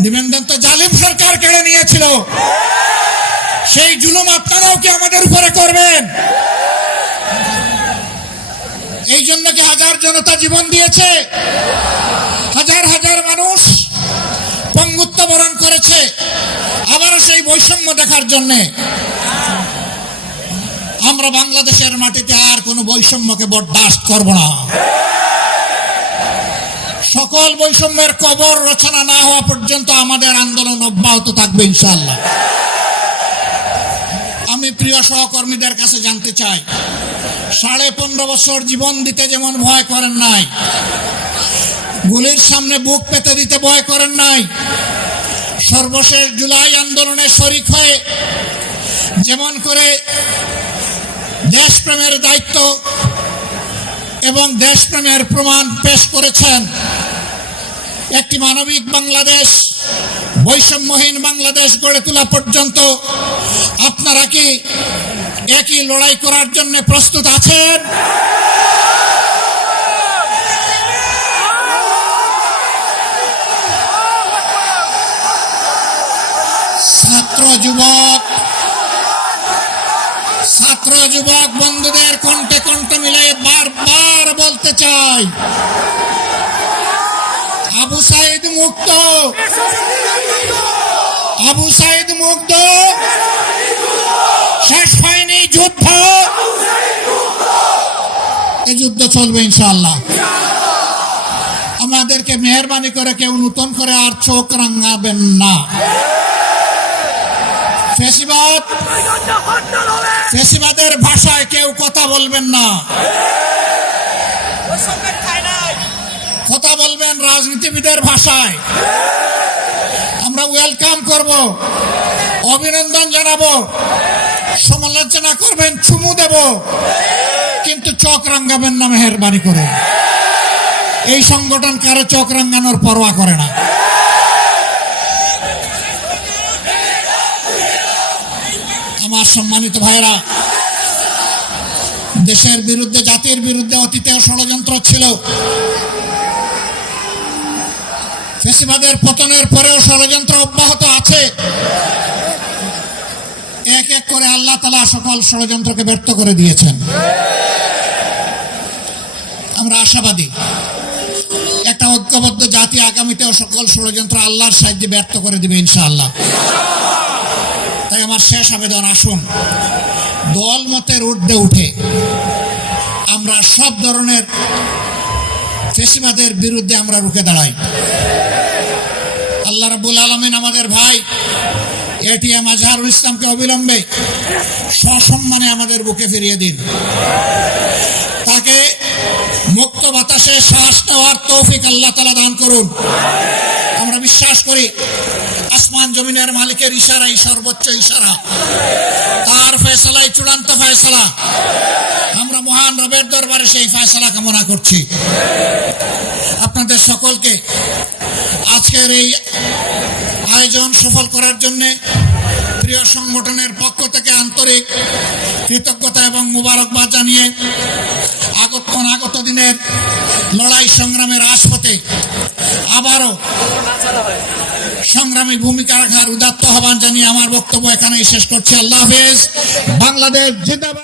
নিবেদন তো জালিম সরকার কেড়ে নিয়েছিল। সেই জুলুম আপনারাও কি আমাদের উপরে করবেন? এই জন্য কি হাজার জনতা জীবন দিয়েছে? হাজার হাজার মানুষ পঙ্গুত্ব বরণ করেছে আবারও সেই বৈষম্য দেখার জন্যে। আমরা বাংলাদেশের মাটিতে আর কোনো বৈষম্যকে বরদাস্ত করব না। সকল বৈষম্যের কবর রচনা না হওয়া পর্যন্ত আমাদের আন্দোলন অব্যাহত থাকবে ইনশাল্লাহ আমি প্রিয় সহকর্মীদের কাছে জানতে চাই, সাড়ে পনেরো বছর জীবন দিতে যেমন ভয় করেন নাই, গুলির সামনে বুক পেতে দিতে ভয় করেন নাই, সর্বশেষ জুলাই আন্দোলনে শরিক হয়ে যেমন করে দেশপ্রেমের দায়িত্ব এবং দেশপ্রেমের প্রমাণ পেশ করেছেন একটি মানবিক বাংলাদেশ, বৈষম্যহীন বাংলাদেশ গড়ে তোলা পর্যন্ত আপনারা কি একই লড়াই করার জন্য প্রস্তুত আছেন? ছাত্র যুবক ছাত্র যুবক বন্ধুদের কণ্ঠে কণ্ঠে মিলে বারবার বলতে চাই মুক্ত। আবু সাইদ মুক্ত। শেষ হয়নি যুদ্ধ। এই যুদ্ধ চলবে ইনশাল্লাহ আমাদেরকে মেহরবানি করে কেউ নূতন করে আর চোখ রাঙাবেন না। ফেসিবাদ ফেসিবাদের ভাষায় কেউ কথা বলবেন না। কথা বলবেন রাজনীতিবিদের ভাষায়। আমরা ওয়েলকাম করব, অভিনন্দন জানাব, সমালোচনা করবেন, চুমু দেব, কিন্তু চোখ রাঙ্গাবেন না মেহরবানি করে। এই সংগঠন কারও চোখ রাঙ্গানোর পরোয়া করে না। আমার সম্মানিত ভাইরা, দেশের বিরুদ্ধে, জাতির বিরুদ্ধে অতীতেও ষড়যন্ত্র ছিল। ফেসিবাদের পতনের পরেও ষড়যন্ত্র অব্যাহত আছে। এক এক করে আল্লাহ তালা সকল ষড়যন্ত্রকে ব্যর্থ করে দিয়েছেন। আমরা আশাবাদী। একটা ঐক্যবদ্ধ জাতি আগামীতেও সকল ষড়যন্ত্র আল্লাহর সাহায্যে ব্যর্থ করে দিবে ইনশাআল্লাহ। তাই আমার শেষ আবেদন, আসুন। দল মতের ঊর্ধ্বে উঠে আমরা সব ধরনের ফেসিবাদের বিরুদ্ধে আমরা রুখে দাঁড়াই। আল্লাহ রাবুল আলমিন আমাদের ভাই এটিএম আজহারুল ইসলামকে অবিলম্বে সসম্মানে আমাদের বুকে ফিরিয়ে দিন। তাকে মুক্ত বাতাসে শ্বাস নেওয়ার তৌফিক আল্লাহ তালা দান করুন। আমরা বিশ্বাস করি জমিনের মালিকের ইশারাই সর্বোচ্চ ইশারা। তার ফয়সালাই চূড়ান্ত ফয়সালা। আমরা মহান রবের দরবারে সেই ফয়সালা কামনা করছি। আপনাদের সকলকে আজকের এই আয়োজন সফল করার জন্যে প্রিয় সংগঠনের পক্ষ থেকে আন্তরিক কৃতজ্ঞতা এবং মুবারকবাদ জানিয়ে আগত অনাগত দিনের লড়াই সংগ্রামের রাজপথে আবারও সংগ্রামী ভূমিকা রাখার উদাত্ত আহ্বান জানিয়ে আমার বক্তব্য এখানেই শেষ করছি। আল্লাহ হাফেজ। বাংলাদেশ জিন্দাবাদ।